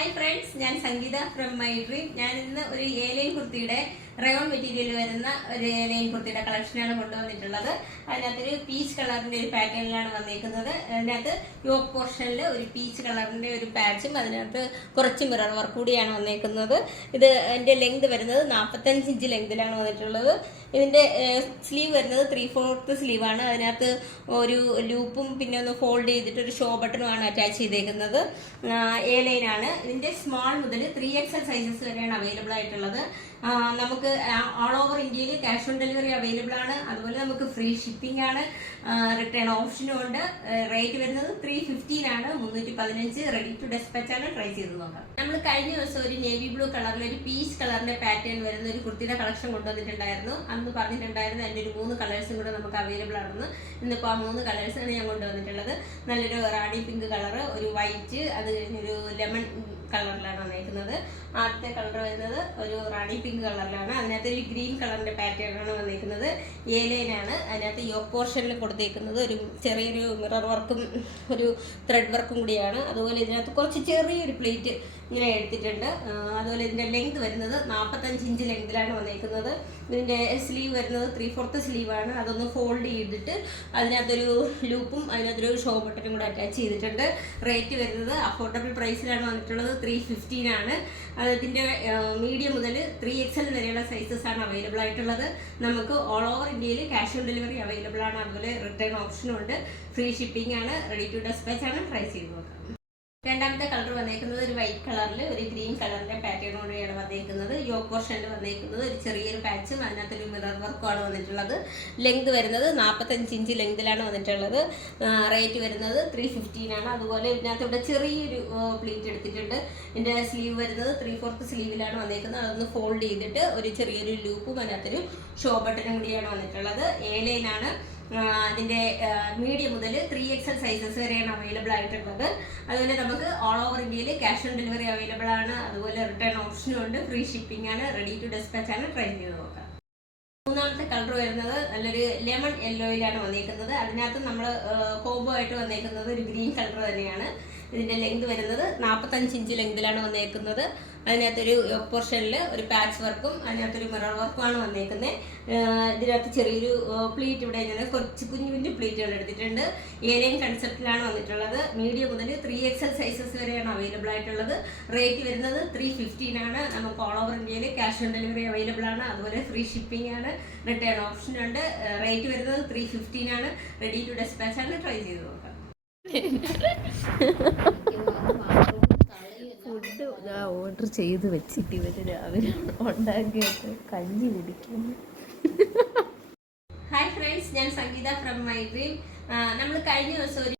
Hi friends ഞാൻ സംഗീത from my dream ഞാൻ ഇന്ന് ഒരു ഏലിയൻ കുർത്തിയുടെ റയോൺ മെറ്റീരിയൽ വരുന്ന ഒരു നെയിൻ കുർത്തിയുടെ കളക്ഷനാണ് കൊണ്ടുവന്നിട്ടുള്ളത്. അതിനകത്തൊരു പീച്ച് കളറിന്റെ ഒരു പാറ്റേണിലാണ് വന്നിരിക്കുന്നത് അതിനകത്ത് യോക്ക് പോർഷനിൽ ഒരു പീച്ച് കളറിന്റെ ഒരു പാച്ചും അതിനകത്ത് കുറച്ച് മിറർ വർക്ക് കൂടിയാണ് വന്നിരിക്കുന്നത് ഇത് എന്റെ ലെങ്ത് വരുന്നത് നാൽപ്പത്തഞ്ച് ഇഞ്ച് ലെങ്തിലാണ് വന്നിട്ടുള്ളത്. ഇതിന്റെ സ്ലീവ് വരുന്നത് ത്രീ ഫോർത്ത് സ്ലീവ് ആണ് അതിനകത്ത് ഒരു ലൂപ്പും പിന്നെ ഒന്ന് ഫോൾഡ് ചെയ്തിട്ട് ഒരു ഷോ ബട്ടണുമാണ് അറ്റാച്ച് ചെയ്തേക്കുന്നത്. എ ലൈൻ ആണ് ഇതിന്റെ സ്മോൾ മുതൽ ത്രീ എക്സൽ സൈസസ് വരെയാണ് അവൈലബിൾ ആയിട്ടുള്ളത്. നമുക്ക് ഓൾ ഓവർ ഇന്ത്യയിൽ ക്യാഷ് ഓൺ ഡെലിവറി അവൈലബിൾ ആണ്. അതുപോലെ നമുക്ക് ഫ്രീ ഷിപ്പിംഗ് ആണ്. റിട്ടേൺ ഓപ്ഷനും ഉണ്ട്. റേറ്റ് വരുന്നത് ത്രീ ഫിഫ്റ്റീൻ ആണ്. മുന്നൂറ്റി പതിനഞ്ച് റെഡി ടു ഡെസ്പാച്ച് ആണ് ട്രൈ ചെയ്ത് നോക്കാം നമ്മൾ കഴിഞ്ഞ ദിവസം ഒരു നേവി ബ്ലൂ കളറിൽ ഒരു പീച്ച് കളറിന്റെ പാറ്റേൺ വരുന്ന ഒരു കുർത്തിയുടെ കളക്ഷൻ കൊണ്ടുവന്നിട്ടുണ്ടായിരുന്നു. അന്ന് പറഞ്ഞിട്ടുണ്ടായിരുന്നു അതിന്റെ ഒരു മൂന്ന് കളേഴ്സും കൂടെ നമുക്ക് അവൈലബിൾ ആണെന്ന്. ഇന്നിപ്പോൾ ആ മൂന്ന് കളേഴ്സാണ് ഞാൻ കൊണ്ടുവന്നിട്ടുള്ളത്. നല്ലൊരു റാഡി പിങ്ക് കളർ ഒരു വൈറ്റ് അത് കഴിഞ്ഞൊരു ലെമൺ കളറിലാണ് വന്നേക്കുന്നത്. ആദ്യത്തെ കളർ വരുന്നത് ഒരു റാണി കളറിലാണ് അതിനകത്ത് ഒരു ഗ്രീൻ കളറിന്റെ പാറ്റേൺ ആണ് വന്നേക്കുന്നത് ഏലൈനാണ് അതിനകത്ത് യോ പോർഷനിൽ കൊടുത്തേക്കുന്നത് ഒരു ചെറിയൊരു മിറർ വർക്കും ഒരു ത്രെഡ് വർക്കും കൂടിയാണ്. അതുപോലെ ഇതിനകത്ത് കുറച്ച് ചെറിയൊരു പ്ലേറ്റ് ഇങ്ങനെ എടുത്തിട്ടുണ്ട്. അതുപോലെ ഇതിന്റെ ലെങ്ത് വരുന്നത് നാൽപ്പത്തഞ്ച് ഇഞ്ച് ലെങ്തിലാണ് വന്നിരിക്കുന്നത്. ഇതിന്റെ സ്ലീവ് വരുന്നത് ത്രീ ഫോർത്ത് സ്ലീവാണ് അതൊന്ന് ഫോൾഡ് ചെയ്തിട്ട് അതിനകത്തൊരു ലൂപ്പും അതിനകത്തൊരു ഷോ ബട്ടനും കൂടെ അറ്റാച്ച് ചെയ്തിട്ടുണ്ട്. റേറ്റ് വരുന്നത് അഫോർഡബിൾ പ്രൈസിലാണ് വന്നിട്ടുള്ളത് ത്രീ ഫിഫ്റ്റീനാണ് അതിന്റെ മീഡിയം മുതൽ ത്രീ എക്സൽ വരെയുള്ള സൈസസ് ആണ് അവൈലബിൾ ആയിട്ടുള്ളത്. നമുക്ക് ഓൾ ഓവർ ഇന്ത്യയിൽ ക്യാഷ് ഓൺ ഡെലിവറി അവൈലബിൾ ആണ്. അതുപോലെ റിട്ടേൺ ഓപ്ഷനും ഉണ്ട്. ഫ്രീ ഷിപ്പിംഗ് ആണ്. റെഡി ടു ഡെസ്പാച്ച് ആണ്. ട്രൈ ചെയ്ത് നോക്കാം. രണ്ടാമത്തെ കളർ വന്നേക്കുന്നത് ഒരു വൈറ്റ് കളറിൽ ഒരു ഗ്രീൻ കളറിന്റെ പാറ്റേണോടെയാണ് വന്നേക്കുന്നത് യോക്ക് പോർഷനിൽ വന്നേക്കുന്നത്. ഒരു ചെറിയൊരു പാച്ചും അതിനകത്തൊരു മിറർ വർക്കുമാണ് വന്നിട്ടുള്ളത്. ലെങ്ത് വരുന്നത് നാൽപ്പത്തഞ്ച് ഇഞ്ച് ലെങ്തിലാണ് വന്നിട്ടുള്ളത്. റേറ്റ് വരുന്നത് ത്രീ ആണ്. അതുപോലെ ഇതിനകത്ത് ഇവിടെ ചെറിയൊരു പ്ലീറ്റ് എടുത്തിട്ടുണ്ട്. ഇതിന്റെ സ്ലീവ് വരുന്നത് ത്രീ ഫോർത്ത് സ്ലീവിലാണ് വന്നേക്കുന്നത്. അതൊന്ന് ഫോൾഡ് ചെയ്തിട്ട് ഒരു ചെറിയൊരു ലൂപ്പും അതിനകത്തൊരു ഷോ ബട്ടനും കൂടിയാണ് വന്നിട്ടുള്ളത്. എ അതിന്റെ മീഡിയം മുതൽ ത്രീ എക്സൽ സൈസസ് വരെയാണ് അവൈലബിൾ ആയിട്ടുള്ളത്. അതുപോലെ നമുക്ക് ഓൾ ഓവർ ഇന്ത്യയിൽ ക്യാഷ് ഓൺ ഡെലിവറി അവൈലബിൾ ആണ്. അതുപോലെ റിട്ടേൺ ഓപ്ഷനും ഉണ്ട്. ഫ്രീ ഷിപ്പിംഗ് ആണ്. റെഡി ടു ഡെസ്പാച്ച് ആണ്. ട്രൈ ചെയ്ത് നോക്കാം. മൂന്നാമത്തെ കളർ വരുന്നത് നല്ലൊരു ലെമൺ യെല്ലോയിലാണ് വന്നിരിക്കുന്നത് അതിനകത്ത് നമ്മൾ കോംബോ ആയിട്ട് വന്നേക്കുന്നത് ഒരു ഗ്രീൻ കളർ തന്നെയാണ്. ഇതിന്റെ ലെങ്ത് വരുന്നത് നാൽപ്പത്തഞ്ച് ഇഞ്ച് ലെങ്തിലാണ് വന്നേക്കുന്നത്. അതിനകത്തൊരു പോർഷനിൽ ഒരു പാച്ച് വർക്കും അതിനകത്തൊരു മിറർ വർക്കുമാണ് വന്നേക്കുന്നത്. ഇതിനകത്ത് ചെറിയൊരു പ്ലീറ്റ് ഇവിടെ ഞാൻ കുറച്ച് കുഞ്ഞു കുഞ്ഞു പ്ലീറ്റുകൾ എടുത്തിട്ടുണ്ട്. ഏലിയൻ കൺസെപ്റ്റിലാണ് വന്നിട്ടുള്ളത്. മീഡിയം മുതൽ ത്രീ എക്സൽ സൈസസ് വരെയാണ് അവൈലബിൾ ആയിട്ടുള്ളത്. റേറ്റ് വരുന്നത് ത്രീ ഫിഫ്റ്റീൻ ആണ് നമുക്ക് ഓൾ ഓവർ ഇന്ത്യയിൽ ക്യാഷ് ഓൺ ഡെലിവറി അവൈലബിൾ ആണ്. അതുപോലെ ഫ്രീ ഷിപ്പിംഗ് ആണ്. റിട്ടേൺ ഓപ്ഷൻ ഉണ്ട്. റേറ്റ് വരുന്നത് ത്രീ ഫിഫ്റ്റീൻ ആണ്. റെഡി ടു ഡെസ്പാച്ച് ആണ്. ട്രൈ ചെയ്ത് നോക്കാം. ഫുഡ് ഓർഡർ ചെയ്ത് വെച്ചിട്ട് ഇവർ രാവിലെ ഉണ്ടാക്കിയിട്ട് കഞ്ഞി കുടിക്കുന്നു. ഹായ് ഫ്രണ്ട്സ് ഞാൻ സംഗീത ഫ്രം മൈ ഡ്രീം നമ്മൾ കഴിഞ്ഞ ദിവസം ഒരു